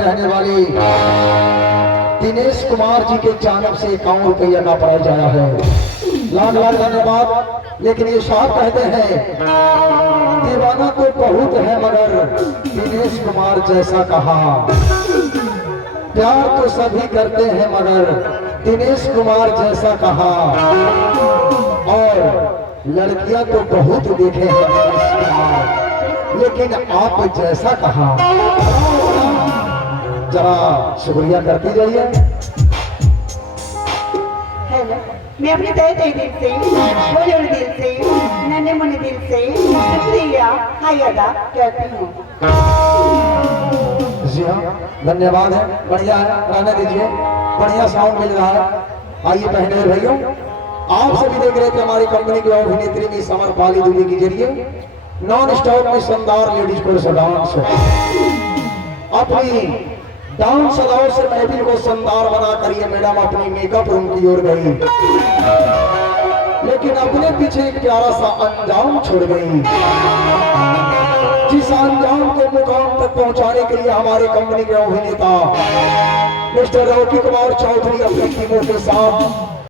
रहने वाले दिनेश कुमार जी के जानब से 51 रुपया का प्राइज आया है। लाख लाख धन्यवाद। लेकिन ये साहब कहते हैं दीवाना तो बहुत है मगर दिनेश कुमार जैसा कहा, प्यार तो सभी करते हैं मगर दिनेश कुमार जैसा कहा, और लड़कियां तो बहुत देखे हैं दिनेश कुमार, लेकिन आप जैसा कहा। जरा शुक्रिया करती जाइए। मैं अपने तहे तहे दिल से, बोले दिल से, नन्हे मुन्ने दिल से शुक्रिया हाय अदा करती हूँ। जी हाँ, धन्यवाद है, बढ़िया है, रहने दीजिए, बढ़िया साउंड मिल रहा है। आइए बहने भाइयों, आप सभी देख रहे थे हमारी कंपनी की अभिनेत्री की समर पाली दूरी के जरिए नॉन स्टॉप में शानदार लेडीज कोर्स डांस अपनी डांस अदाओं से महफिल को शानदार बना कर ये मैडम अपनी मेकअप रूम की ओर गई, लेकिन अपने पीछे एक प्यारा सा अंजाम छोड़ गई, जिस अंजाम को मुकाम तक पहुंचाने के लिए हमारे कंपनी के अभिनेता मिस्टर रॉकी कुमार चौधरी अपनी टीमों के साथ